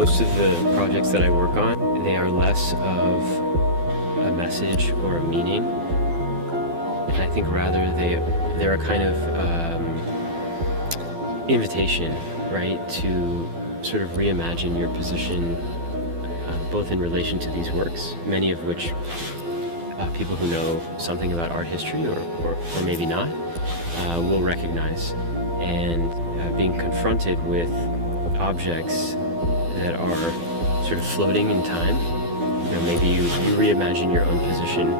Most of the projects that I work on, they are less of a message or a meaning, and I think rather they're a kind of invitation, right, to sort of reimagine your position, both in relation to these works, many of which people who know something about art history or maybe not will recognize, and being confronted with objects that are sort of floating in time. You know, maybe you reimagine your own position.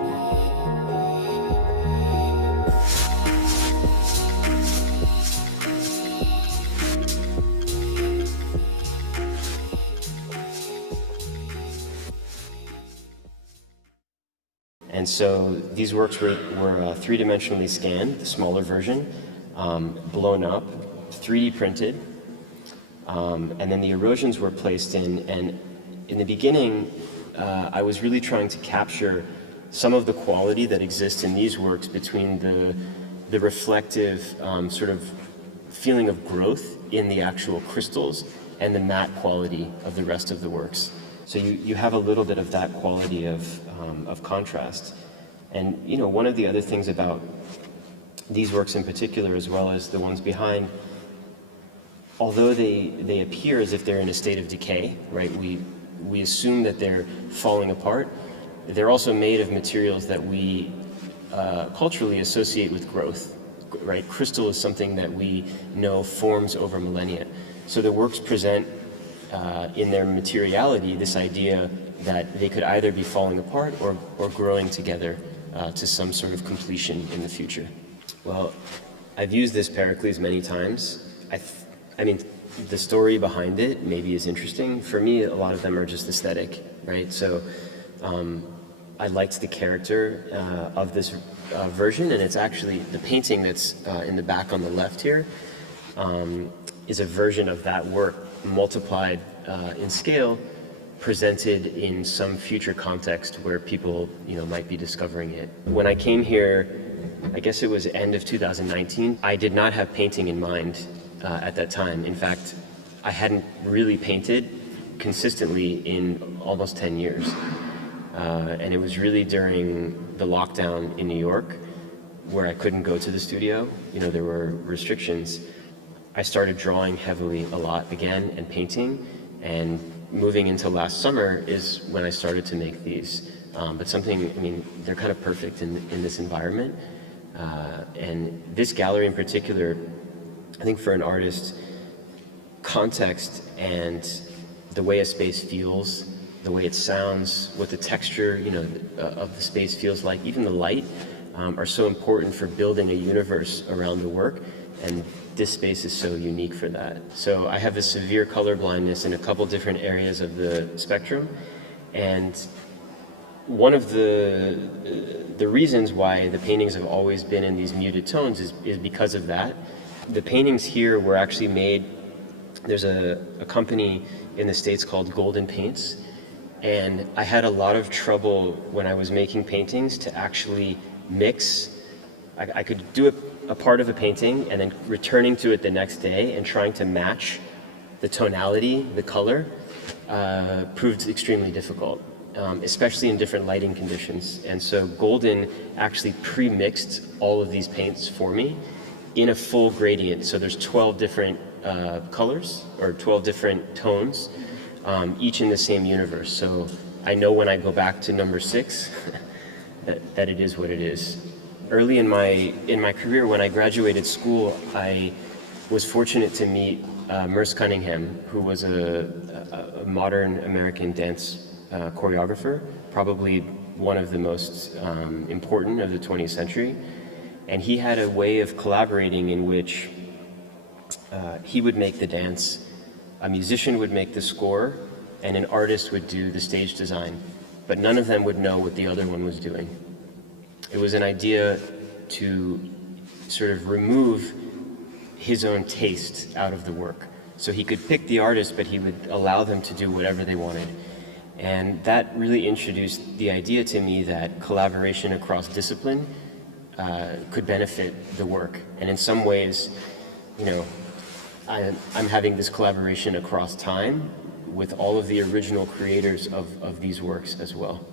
And so these works were three-dimensionally scanned, the smaller version, blown up, 3D printed, and then the erosions were placed in. And in the beginning, I was really trying to capture some of the quality that exists in these works between the reflective sort of feeling of growth in the actual crystals and the matte quality of the rest of the works. So you have a little bit of that quality of contrast. And you know, one of the other things about these works in particular, as well as the ones behind, although they appear as if they're in a state of decay, right? We assume that they're falling apart. They're also made of materials that we culturally associate with growth, right? Crystal is something that we know forms over millennia. So the works present in their materiality this idea that they could either be falling apart or growing together to some sort of completion in the future. Well, I've used this Pericles many times. I mean, the story behind it maybe is interesting. For me, a lot of them are just aesthetic, right? So I liked the character of this version, and it's actually the painting that's in the back on the left here is a version of that work multiplied in scale, presented in some future context where people, you know, might be discovering it. When I came here, I guess it was end of 2019, I did not have painting in mind at that time. In fact, I hadn't really painted consistently in almost 10 years. And it was really during the lockdown in New York where I couldn't go to the studio. You know, there were restrictions. I started drawing heavily a lot again and painting, and moving into last summer is when I started to make these. But something, I mean, they're kind of perfect in this environment. And this gallery in particular, I think for an artist, context and the way a space feels, the way it sounds, what the texture, you know, of the space feels like, even the light, are so important for building a universe around the work. And this space is so unique for that. So I have a severe color blindness in a couple different areas of the spectrum, and one of the reasons why the paintings have always been in these muted tones is because of that. The paintings here were actually made, there's a company in the States called Golden Paints, and I had a lot of trouble when I was making paintings to actually mix. I could do a part of a painting and then returning to it the next day and trying to match the tonality, the color, proved extremely difficult, especially in different lighting conditions. And so Golden actually pre-mixed all of these paints for me in a full gradient. So there's 12 different colors, or 12 different tones, each in the same universe. So I know when I go back to number 6 that it is what it is. Early in my career, when I graduated school, I was fortunate to meet Merce Cunningham, who was a modern American dance choreographer, probably one of the most important of the 20th century. And he had a way of collaborating in which he would make the dance, a musician would make the score, and an artist would do the stage design. But none of them would know what the other one was doing. It was an idea to sort of remove his own taste out of the work. So he could pick the artist, but he would allow them to do whatever they wanted. And that really introduced the idea to me that collaboration across discipline could benefit the work. And in some ways, you know, I'm having this collaboration across time with all of the original creators of these works as well.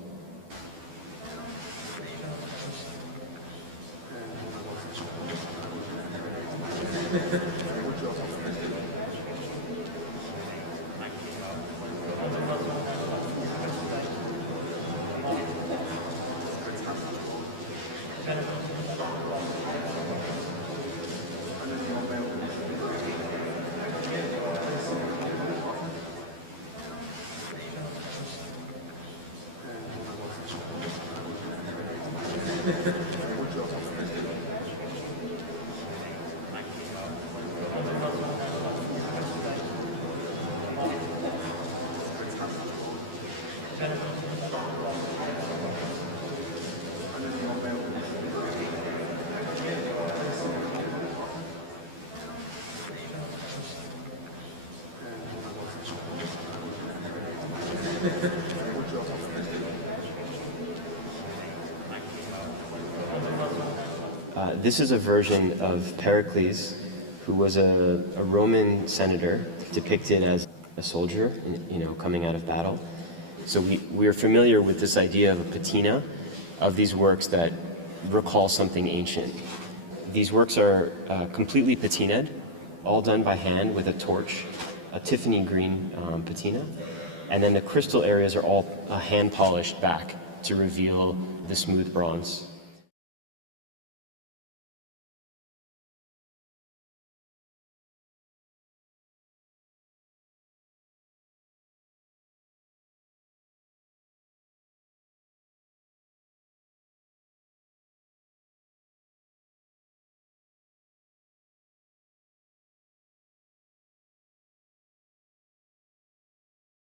This is a version of Pericles, who was a Roman senator depicted as a soldier, coming out of battle. So we are familiar with this idea of a patina of these works that recall something ancient. These works are completely patinaed, all done by hand with a torch, a Tiffany green patina, and then the crystal areas are all hand polished back to reveal the smooth bronze.